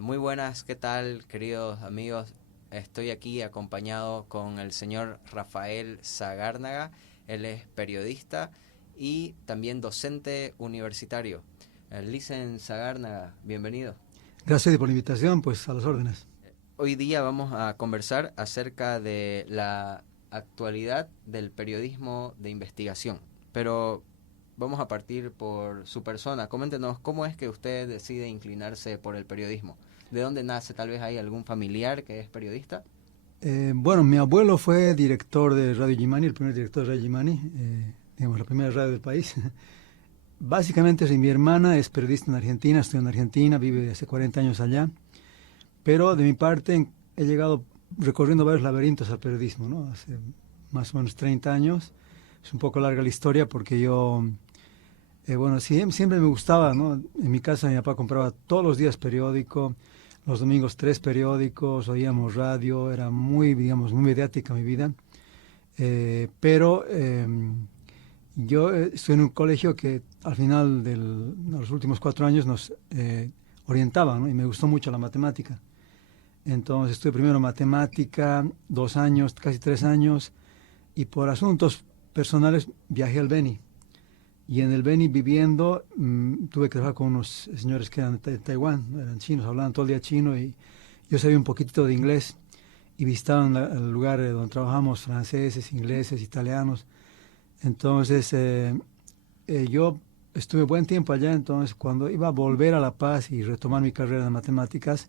Muy buenas, ¿qué tal, queridos amigos? Estoy aquí acompañado con el señor Rafael Zagárnaga. Él es periodista y también docente universitario. Licen Zagárnaga, bienvenido. Gracias por la invitación, pues a las órdenes. Hoy día vamos a conversar acerca de la actualidad del periodismo de investigación, pero vamos a partir por su persona. Coméntenos cómo es que usted decide inclinarse por el periodismo. ¿De dónde nace? Tal vez hay algún familiar que es periodista. Bueno, mi abuelo fue director de Radio Jimani, el primer director de Radio Jimani, digamos, la primera radio del país. Básicamente, mi hermana es periodista en Argentina, estudia en Argentina, vive hace 40 años allá, pero de mi parte he llegado recorriendo varios laberintos al periodismo, ¿no? Hace más o menos 30 años. Es un poco larga la historia porque yo, bueno, siempre me gustaba, ¿no? En mi casa mi papá compraba todos los días periódico, los domingos 3 periódicos, oíamos radio, era muy, digamos, muy mediática mi vida. Pero yo estoy en un colegio que al final de los últimos 4 años nos orientaba, ¿no? Y me gustó mucho la matemática. Entonces estuve primero matemática, 2 años, casi 3 años, y por asuntos personales viajé al Beni. Y en el Beni viviendo, tuve que trabajar con unos señores que eran de Taiwán, ¿no? Eran chinos, hablaban todo el día chino y yo sabía un poquitito de inglés y visitaban el lugar donde trabajamos, franceses, ingleses, italianos. Entonces yo estuve buen tiempo allá, entonces cuando iba a volver a La Paz y retomar mi carrera de matemáticas,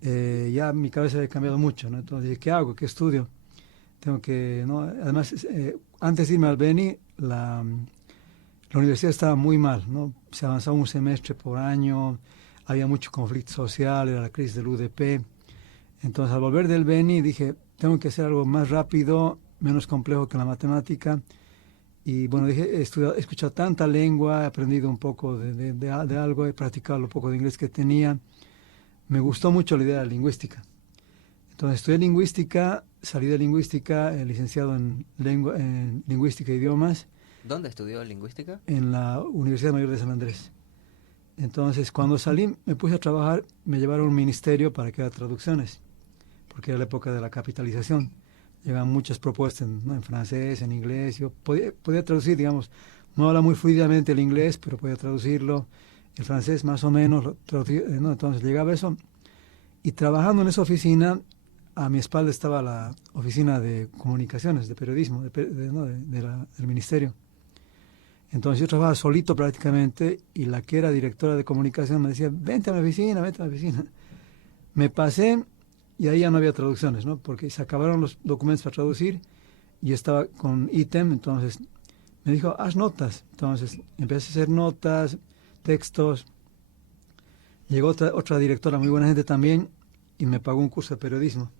ya mi cabeza había cambiado mucho, ¿no? Entonces dije, ¿qué hago? ¿Qué estudio? Tengo que, ¿no? Además, antes de irme al Beni, la universidad estaba muy mal, ¿no? Se avanzaba un semestre por año, había mucho conflicto social, era la crisis del UDP. Entonces, al volver del Beni, dije, tengo que hacer algo más rápido, menos complejo que la matemática. Y bueno, dije, he escuchado tanta lengua, he aprendido un poco de algo, he practicado lo poco de inglés que tenía. Me gustó mucho la idea de la lingüística. Entonces, estudié lingüística, salí de lingüística, licenciado en lingüística e idiomas ¿Dónde estudió lingüística? en la Universidad Mayor de San Andrés. Entonces, cuando salí, me puse a trabajar, me llevaron a un ministerio para que haga traducciones, porque era la época de la capitalización. Llegaban muchas propuestas ¿no? En francés, en inglés. Yo podía traducir, digamos, no habla muy fluidamente el inglés, pero podía traducirlo. El francés más o menos, ¿no? Entonces llegaba eso. Y trabajando en esa oficina, a mi espalda estaba la oficina de comunicaciones, de periodismo, ¿no? del ministerio. Entonces yo trabajaba solito prácticamente y la que era directora de comunicación me decía, vente a mi oficina, vente a mi oficina. Me pasé y ahí ya no había traducciones, ¿no? Porque se acabaron los documentos para traducir y yo estaba con ítem, entonces me dijo, haz notas. Entonces empecé a hacer notas, textos. Llegó otra directora, muy buena gente también, y me pagó un curso de periodismo.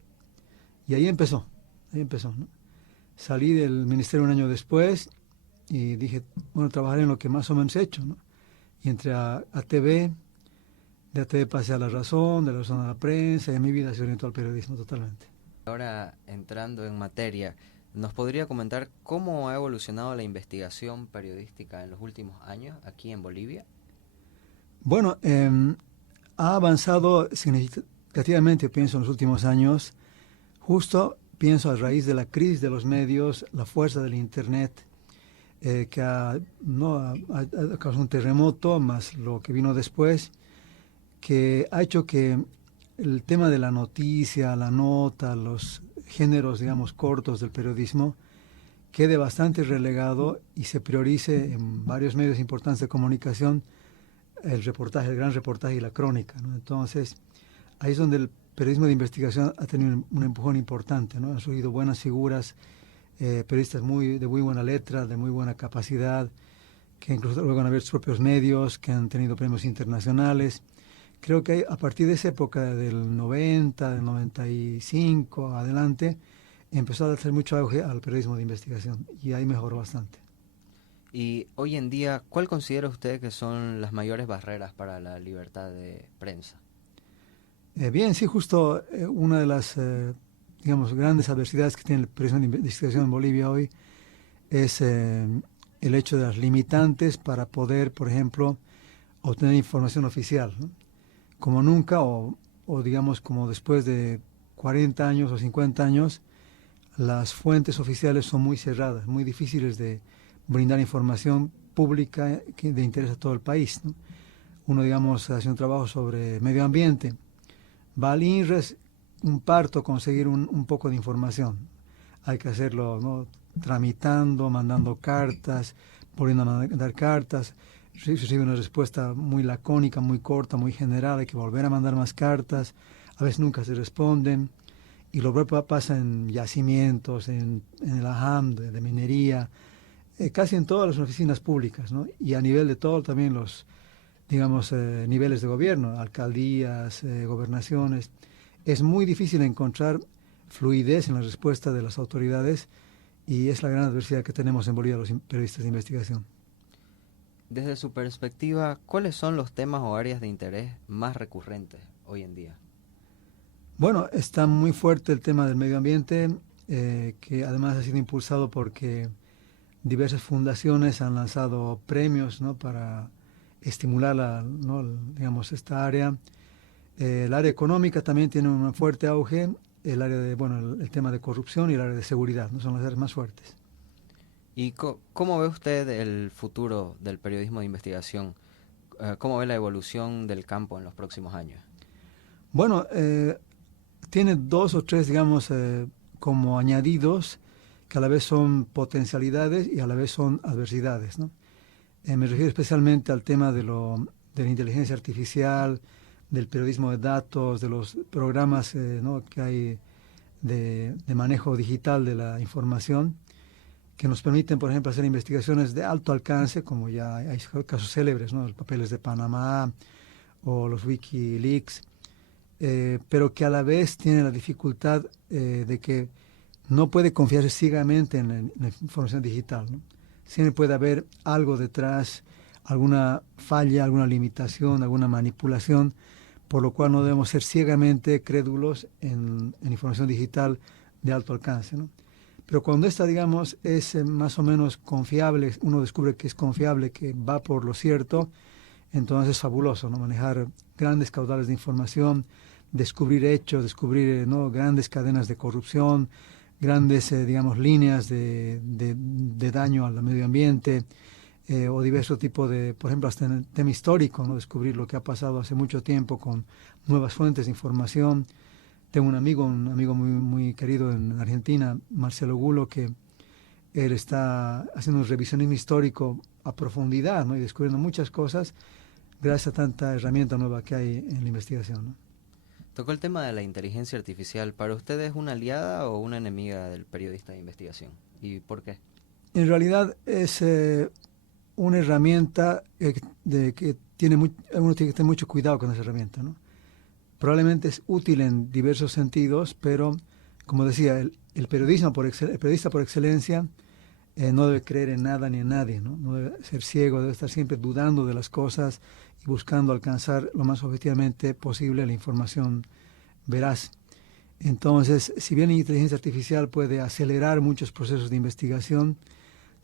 Y ahí empezó, ¿no? Salí del ministerio un año después y dije, bueno, trabajaré en lo que más o menos he hecho, ¿no? Y entré a TV, de ATV pasé a La Razón, de La Razón a la prensa, y mi vida se orientó al periodismo totalmente. Ahora, entrando en materia, ¿nos podría comentar cómo ha evolucionado la investigación periodística en los últimos años aquí en Bolivia? Bueno, ha avanzado significativamente, pienso, en los últimos años, justo, pienso, a raíz de la crisis de los medios, la fuerza del Internet, que ha causado un terremoto, más lo que vino después, que ha hecho que el tema de la noticia, la nota, los géneros, digamos, cortos del periodismo, quede bastante relegado y se priorice en varios medios importantes de comunicación el reportaje, el gran reportaje y la crónica, ¿no? Entonces, ahí es donde el periodismo de investigación ha tenido un empujón importante, ¿no? Han surgido buenas figuras, periodistas de muy buena letra, de muy buena capacidad, que incluso luego han abierto sus propios medios, que han tenido premios internacionales. Creo que a partir de esa época del 90, del 95 adelante, empezó a hacer mucho auge al periodismo de investigación y ahí mejoró bastante. Y hoy en día, ¿cuál considera usted que son las mayores barreras para la libertad de prensa? Bien, sí, justo una de las, digamos, grandes adversidades que tiene el periodismo de investigación en Bolivia hoy es el hecho de las limitantes para poder, por ejemplo, obtener información oficial, ¿no? como nunca o digamos como después de 40 años o 50 años, las fuentes oficiales son muy cerradas, muy difíciles de brindar información pública de interés a todo el país, ¿no? Uno, digamos, hace un trabajo sobre medio ambiente, va al INRES, un parto conseguir un poco de información. Hay que hacerlo, ¿no?, tramitando, mandando cartas, volviendo a mandar cartas, recibe una respuesta muy lacónica, muy corta, muy general, hay que volver a mandar más cartas, a veces nunca se responden, y lo propio pasa en yacimientos, en el AHAM de minería, casi en todas las oficinas públicas, ¿no? Y a nivel de todo también los, digamos, niveles de gobierno, alcaldías, gobernaciones. Es muy difícil encontrar fluidez en la respuesta de las autoridades y es la gran adversidad que tenemos en Bolivia los periodistas de investigación. Desde su perspectiva, ¿cuáles son los temas o áreas de interés más recurrentes hoy en día? Bueno, está muy fuerte el tema del medio ambiente, que además ha sido impulsado porque diversas fundaciones han lanzado premios, ¿no?, para estimular ¿no?, digamos, esta área. El área económica también tiene un fuerte auge, el área de, bueno, el tema de corrupción y el área de seguridad, ¿no?, son las áreas más fuertes. ¿Y cómo ve usted el futuro del periodismo de investigación? ¿Cómo ve la evolución del campo en los próximos años? Bueno, tiene dos o tres, digamos, como añadidos que a la vez son potencialidades y a la vez son adversidades, ¿no? Me refiero especialmente al tema de la inteligencia artificial, del periodismo de datos, de los programas, ¿no?, que hay de manejo digital de la información, que nos permiten, por ejemplo, hacer investigaciones de alto alcance, como ya hay casos célebres, ¿no?, los papeles de Panamá o los Wikileaks, pero que a la vez tiene la dificultad de que no puede confiarse ciegamente en la información digital, ¿no? Siempre puede haber algo detrás, alguna falla, alguna limitación, alguna manipulación, por lo cual no debemos ser ciegamente crédulos en información digital de alto alcance, ¿no? Pero cuando esta, digamos, es más o menos confiable, uno descubre que es confiable, que va por lo cierto, entonces es fabuloso, ¿no?, manejar grandes caudales de información, descubrir hechos, descubrir, ¿no?, grandes cadenas de corrupción, grandes, digamos, líneas de daño al medio ambiente, o diversos tipos de, por ejemplo, hasta en el tema histórico, ¿no?, descubrir lo que ha pasado hace mucho tiempo con nuevas fuentes de información. Tengo un amigo muy, muy querido en Argentina, Marcelo Gulo, que él está haciendo un revisionismo histórico a profundidad, ¿no?, y descubriendo muchas cosas gracias a tanta herramienta nueva que hay en la investigación, ¿no? Tocó el tema de la inteligencia artificial. ¿Para usted es una aliada o una enemiga del periodista de investigación? ¿Y por qué? En realidad es una herramienta que uno tiene que tener mucho cuidado con esa herramienta, ¿no? Probablemente es útil en diversos sentidos, pero como decía, el periodista por excelencia no debe creer en nada ni en nadie, ¿no? No debe ser ciego, debe estar siempre dudando de las cosas y buscando alcanzar lo más objetivamente posible la información veraz. Entonces, si bien la inteligencia artificial puede acelerar muchos procesos de investigación,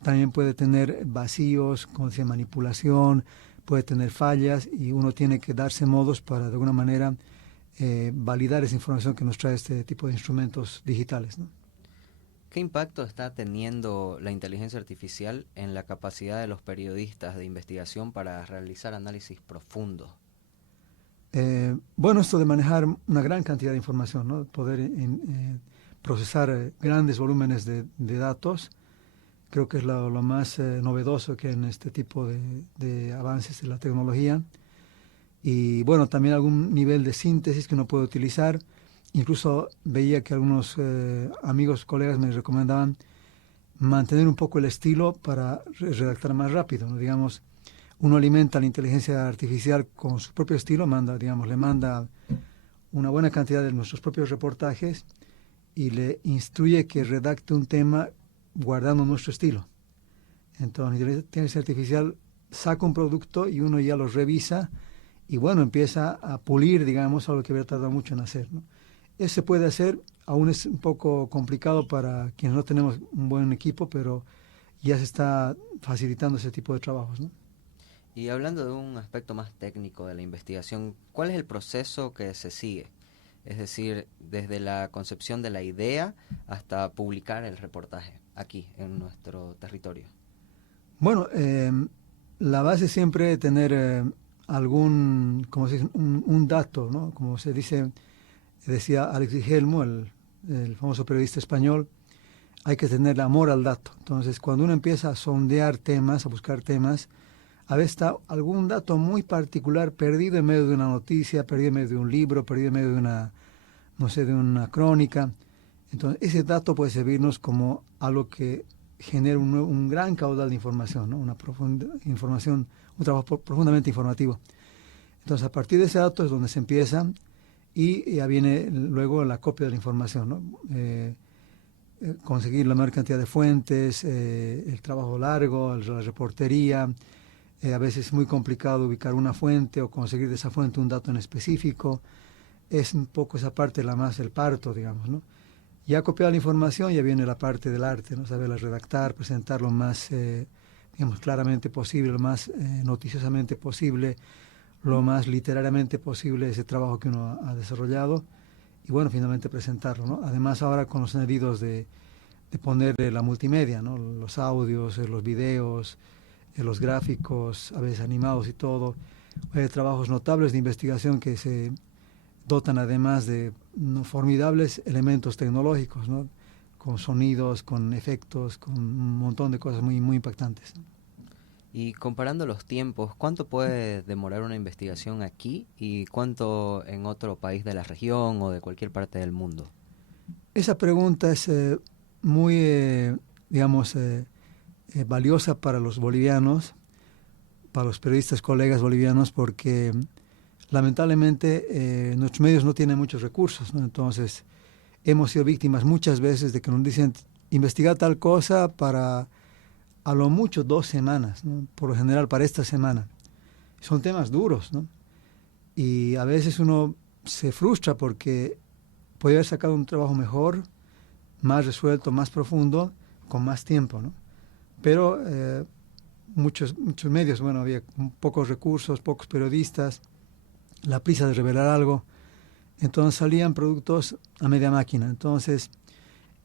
también puede tener vacíos, como decía, manipulación, puede tener fallas y uno tiene que darse modos para de alguna manera validar esa información que nos trae este tipo de instrumentos digitales, ¿no? ¿Qué impacto está teniendo la inteligencia artificial en la capacidad de los periodistas de investigación para realizar análisis profundos? Bueno, esto de manejar una gran cantidad de información, ¿no?, poder procesar grandes volúmenes de datos, creo que es lo más novedoso que en este tipo de avances de la tecnología. Y bueno, también algún nivel de síntesis que uno puede utilizar. Incluso veía que algunos amigos, colegas me recomendaban mantener un poco el estilo para redactar más rápido, ¿no? Digamos, uno alimenta la inteligencia artificial con su propio estilo, le manda una buena cantidad de nuestros propios reportajes y le instruye que redacte un tema guardando nuestro estilo. Entonces, la inteligencia artificial saca un producto y uno ya lo revisa y bueno, empieza a pulir, digamos, algo que había tardado mucho en hacer, ¿no? Eso se puede hacer, aún es un poco complicado para quienes no tenemos un buen equipo, pero ya se está facilitando ese tipo de trabajos, ¿no? Y hablando de un aspecto más técnico de la investigación, ¿cuál es el proceso que se sigue? Es decir, desde la concepción de la idea hasta publicar el reportaje aquí en nuestro territorio. Bueno, la base siempre es tener como se dice, un dato, ¿no? Como se dice, decía Alexis Helmo, el famoso periodista español, hay que tener amor al dato. Entonces, cuando uno empieza a sondear temas, a buscar temas, a veces está algún dato muy particular perdido en medio de una noticia, perdido en medio de un libro, perdido en medio de una, no sé, de una crónica. Entonces, ese dato puede servirnos como algo que genera un gran caudal de información, ¿no? Una profunda información, un trabajo profundamente informativo. Entonces, a partir de ese dato es donde se empieza y ya viene luego la copia de la información, ¿no? Conseguir la mayor cantidad de fuentes, el trabajo largo, la reportería. A veces es muy complicado ubicar una fuente o conseguir de esa fuente un dato en específico. Es un poco esa parte la más el parto, digamos, ¿no? Ya copiada la información, ya viene la parte del arte, ¿no? Saberla redactar, presentar lo más, digamos, claramente posible, lo más noticiosamente posible, lo más literariamente posible ese trabajo que uno ha desarrollado y, bueno, finalmente presentarlo, ¿no? Además, ahora con los añadidos de poner la multimedia, ¿no? Los audios, los videos, los gráficos, a veces animados y todo. Hay trabajos notables de investigación que se dotan además de formidables elementos tecnológicos, ¿no? Con sonidos, con efectos, con un montón de cosas muy, muy impactantes, ¿no? Y comparando los tiempos, ¿cuánto puede demorar una investigación aquí y cuánto en otro país de la región o de cualquier parte del mundo? Esa pregunta es muy, digamos, valiosa para los bolivianos, para los periodistas colegas bolivianos, porque lamentablemente nuestros medios no tienen muchos recursos, ¿no? Entonces hemos sido víctimas muchas veces de que nos dicen investigar tal cosa para a lo mucho 2 semanas, ¿no? Por lo general para esta semana. Son temas duros, ¿no? Y a veces uno se frustra porque puede haber sacado un trabajo mejor, más resuelto, más profundo, con más tiempo, ¿no? Pero muchos medios, bueno, había pocos recursos, pocos periodistas, la prisa de revelar algo, entonces salían productos a media máquina. Entonces,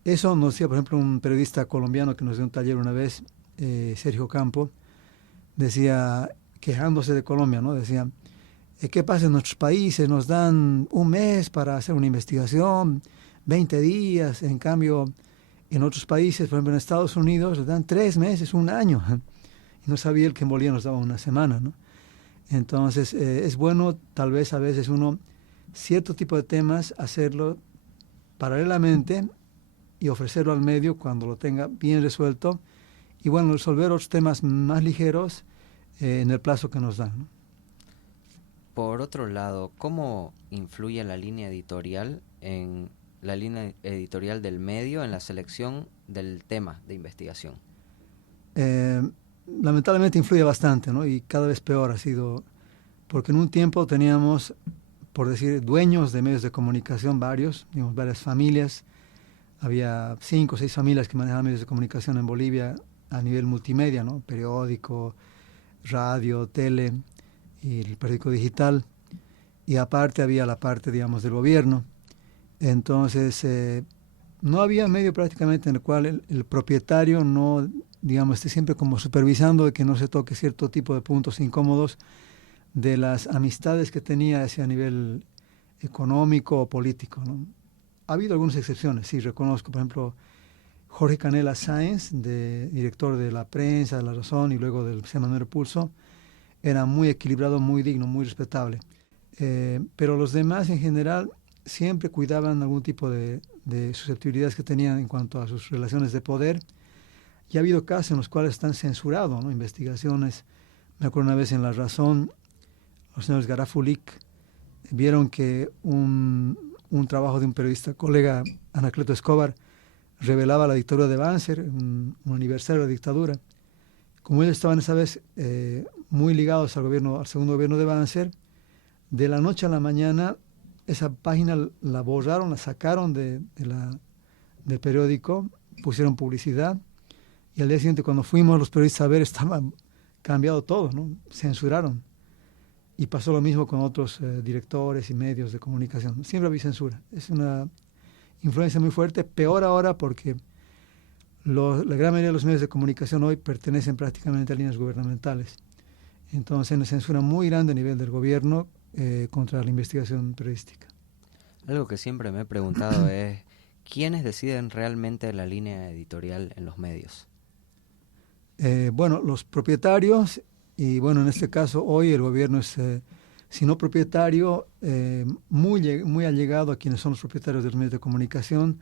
eso nos decía, por ejemplo, un periodista colombiano que nos dio un taller una vez, Sergio Campo, decía, quejándose de Colombia, ¿no? Decía, ¿qué pasa en nuestros países? Nos dan un mes para hacer una investigación, 20 días, en cambio, en otros países, por ejemplo en Estados Unidos, les dan 3 meses, un año. Y no sabía el que en Bolivia nos daba una semana, ¿no? Entonces, es bueno tal vez a veces uno, cierto tipo de temas, hacerlo paralelamente y ofrecerlo al medio cuando lo tenga bien resuelto y, bueno, resolver otros temas más ligeros en el plazo que nos dan, ¿no? Por otro lado, ¿cómo influye la línea editorial en la línea editorial del medio en la selección del tema de investigación? Lamentablemente influye bastante, ¿no? Y cada vez peor ha sido, porque en un tiempo teníamos, por decir, dueños de medios de comunicación, varios, digamos, varias familias. Había 5 o 6 familias que manejaban medios de comunicación en Bolivia a nivel multimedia, ¿no? Periódico, radio, tele y el periódico digital. Y aparte había la parte, digamos, del gobierno. Entonces, no había medio prácticamente en el cual el propietario no, digamos, esté siempre como supervisando de que no se toque cierto tipo de puntos incómodos de las amistades que tenía hacia nivel económico o político, ¿no? Ha habido algunas excepciones, sí, reconozco, por ejemplo, Jorge Canela Sáenz, director de La Prensa, de La Razón y luego del Semanario Pulso, era muy equilibrado, muy digno, muy respetable. Pero los demás en general siempre cuidaban algún tipo de susceptibilidades que tenían en cuanto a sus relaciones de poder. Y ha habido casos en los cuales están censurados, ¿no? Investigaciones. Me acuerdo una vez en La Razón, los señores Garafulik vieron que un trabajo de un periodista, colega Anacleto Escobar, revelaba la dictadura de Banzer, un aniversario de la dictadura. Como ellos estaban esa vez muy ligados al segundo gobierno de Banzer, de la noche a la mañana esa página la borraron, la sacaron del periódico, pusieron publicidad y al día siguiente cuando fuimos los periodistas a ver estaba cambiado todo, ¿no? Censuraron. Y pasó lo mismo con otros directores y medios de comunicación. Siempre había censura. Es una influencia muy fuerte, peor ahora porque la gran mayoría de los medios de comunicación hoy pertenecen prácticamente a líneas gubernamentales. Entonces hay una censura muy grande a nivel del gobierno contra la investigación periodística. Algo que siempre me he preguntado es, ¿quiénes deciden realmente la línea editorial en los medios? Bueno, los propietarios, y bueno, en este caso hoy el gobierno es, si no propietario, muy allegado a quienes son los propietarios de los medios de comunicación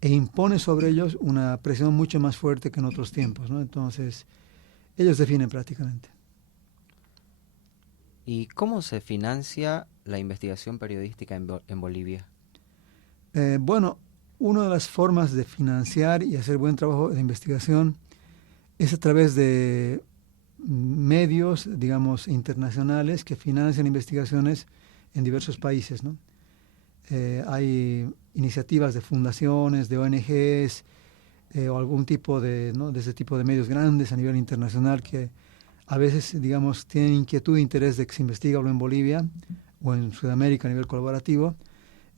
e impone sobre ellos una presión mucho más fuerte que en otros tiempos, ¿no? Entonces, ellos definen prácticamente. ¿Y cómo se financia la investigación periodística en Bolivia? Bueno, una de las formas de financiar y hacer buen trabajo de investigación es a través de medios, digamos, internacionales que financian investigaciones en diversos países, ¿no? Hay iniciativas de fundaciones, de ONGs, o algún tipo de, ¿no?, de ese tipo de medios grandes a nivel internacional que a veces, digamos, tienen inquietud e interés de que se investigue algo en Bolivia o en Sudamérica a nivel colaborativo.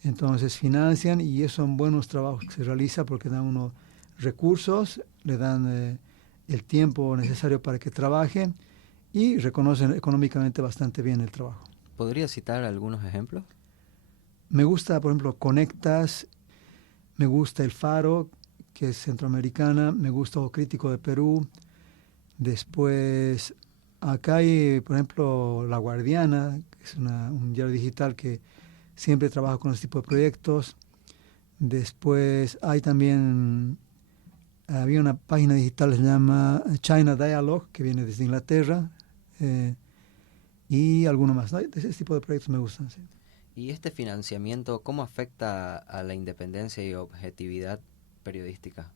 Entonces financian y esos son buenos trabajos que se realizan porque dan unos recursos, le dan el tiempo necesario para que trabaje y reconocen económicamente bastante bien el trabajo. ¿Podría citar algunos ejemplos? Me gusta, por ejemplo, Conectas, me gusta El Faro, que es centroamericana, me gusta Ojo Crítico de Perú. Después, acá hay, por ejemplo, La Guardiana, que es un diario digital que siempre trabaja con este tipo de proyectos. Después hay también, había una página digital que se llama China Dialogue, que viene desde Inglaterra, y alguno más, ¿no? Ese tipo de proyectos me gustan, sí. ¿Y este financiamiento cómo afecta a la independencia y objetividad periodística?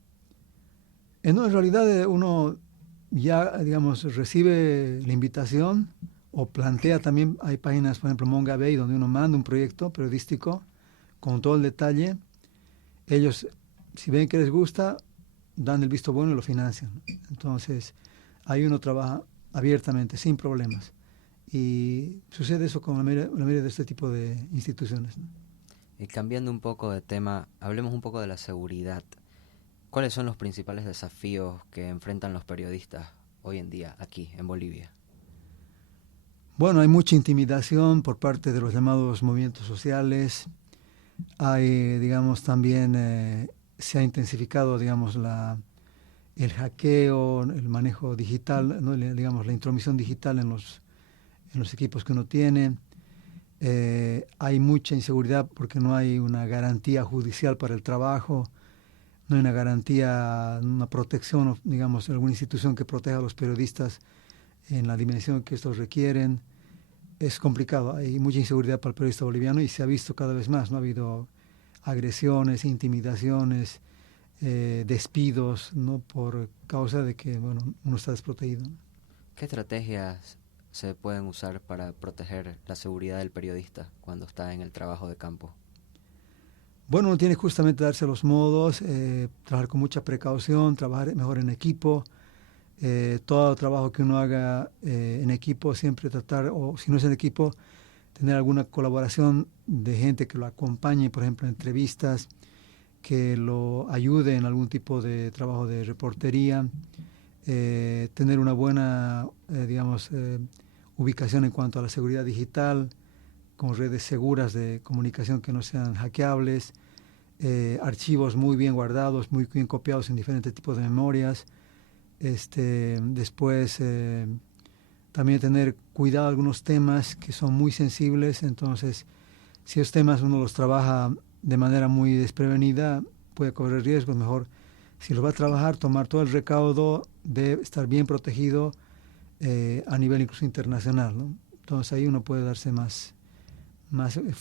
No, en realidad uno ya, digamos, recibe la invitación o plantea también, hay páginas, por ejemplo, Mongabay, donde uno manda un proyecto periodístico con todo el detalle. Ellos, si ven que les gusta, dan el visto bueno y lo financian. Entonces, ahí uno trabaja abiertamente, sin problemas. Y sucede eso con la mayoría de este tipo de instituciones, ¿no? Y cambiando un poco de tema, hablemos un poco de la seguridad. ¿Cuáles son los principales desafíos que enfrentan los periodistas hoy en día aquí en Bolivia? Bueno, hay mucha intimidación por parte de los llamados movimientos sociales. Hay, digamos, también se ha intensificado, digamos, el hackeo, el manejo digital, ¿no? Digamos, la intromisión digital en los equipos que uno tiene. Hay mucha inseguridad porque no hay una garantía judicial para el trabajo, no hay una garantía, una protección, digamos, alguna institución que proteja a los periodistas en la dimensión que estos requieren. Es complicado, hay mucha inseguridad para el periodista boliviano y se ha visto cada vez más, ¿no? Ha habido agresiones, intimidaciones, despidos, ¿no? Por causa de que, bueno, uno está desprotegido, ¿no? ¿Qué estrategias se pueden usar para proteger la seguridad del periodista cuando está en el trabajo de campo? Bueno, uno tiene justamente que darse los modos, trabajar con mucha precaución, trabajar mejor en equipo, todo trabajo que uno haga en equipo, siempre tratar, o si no es en equipo, tener alguna colaboración de gente que lo acompañe, por ejemplo, en entrevistas, que lo ayude en algún tipo de trabajo de reportería, tener una buena, digamos, ubicación en cuanto a la seguridad digital, con redes seguras de comunicación que no sean hackeables, archivos muy bien guardados, muy bien copiados en diferentes tipos de memorias. Después también tener cuidado de algunos temas que son muy sensibles, entonces si esos temas uno los trabaja de manera muy desprevenida puede correr riesgos. Mejor si los va a trabajar, tomar todo el recaudo de estar bien protegido a nivel incluso internacional, ¿no? Entonces ahí uno puede darse más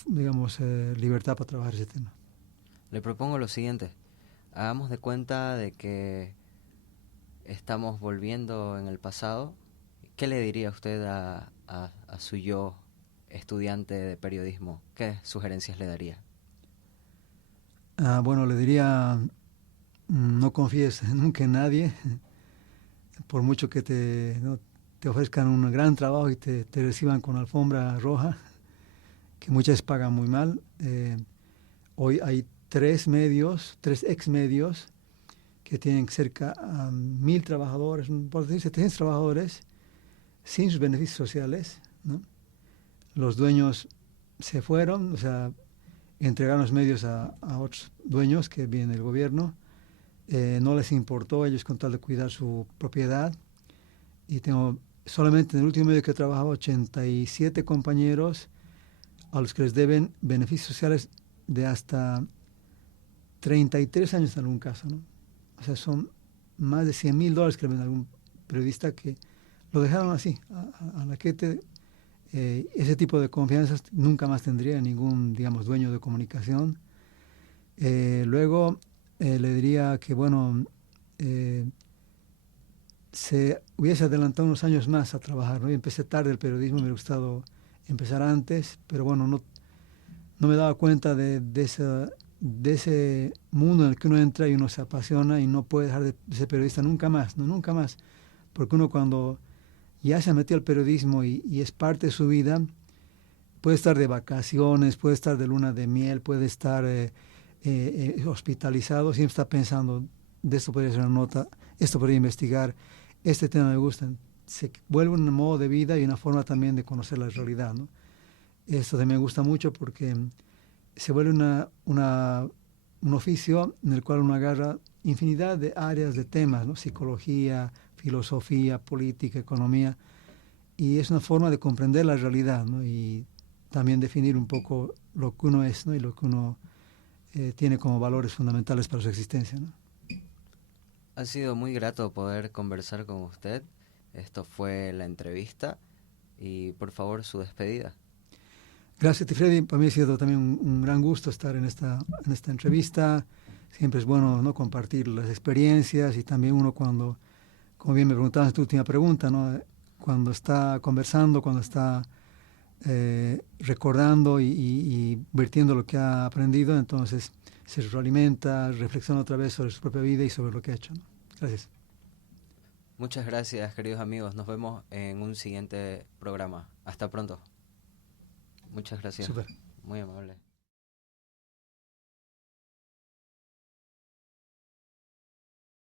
digamos, libertad para trabajar ese tema. Le propongo lo siguiente, hagamos de cuenta de que estamos volviendo en el pasado. ¿Qué le diría usted a su yo estudiante de periodismo? ¿Qué sugerencias le daría? Bueno, le diría, no confíes nunca en nadie, por mucho que ¿no?, te ofrezcan un gran trabajo y te reciban con alfombra roja, que muchas veces pagan muy mal. Hoy hay tres ex medios, que tienen cerca a 1.000 trabajadores, por decir 700 trabajadores, sin sus beneficios sociales, ¿no? Los dueños se fueron, o sea, entregaron los medios a otros dueños que vienen del gobierno. No les importó ellos con tal de cuidar su propiedad. Y tengo solamente en el último medio que he trabajado 87 compañeros a los que les deben beneficios sociales de hasta 33 años en algún caso, ¿no? O sea, son más de $100,000 que le ven a algún periodista que lo dejaron así, a la que ese tipo de confianzas nunca más tendría ningún, digamos, dueño de comunicación. Luego le diría que, bueno, se hubiese adelantado unos años más a trabajar, ¿no? Yo empecé tarde el periodismo, me hubiera gustado empezar antes, pero bueno, no me daba cuenta de ese mundo en el que uno entra y uno se apasiona y no puede dejar de ser periodista nunca más, ¿no? Nunca más. Porque uno cuando ya se metió al periodismo y es parte de su vida, puede estar de vacaciones, puede estar de luna de miel, puede estar hospitalizado, siempre está pensando, de esto podría ser una nota, esto podría investigar, este tema me gusta. Se vuelve un modo de vida y una forma también de conocer la realidad, ¿no? Esto también me gusta mucho porque se vuelve un oficio en el cual uno agarra infinidad de áreas de temas, ¿no? Psicología, filosofía, política, economía, y es una forma de comprender la realidad, ¿no? Y también definir un poco lo que uno es, ¿no? Y lo que uno tiene como valores fundamentales para su existencia, ¿no? Ha sido muy grato poder conversar con usted. Esto fue la entrevista y por favor su despedida. Gracias, Tifredi. Para mí ha sido también un gran gusto estar en esta entrevista. Siempre es bueno, ¿no?, compartir las experiencias y también uno cuando, como bien me preguntabas en tu última pregunta, ¿no?, cuando está conversando, cuando está recordando y vertiendo lo que ha aprendido, entonces se retroalimenta, reflexiona otra vez sobre su propia vida y sobre lo que ha hecho, ¿no? Gracias. Muchas gracias, queridos amigos. Nos vemos en un siguiente programa. Hasta pronto. Muchas gracias. Súper. Muy amable.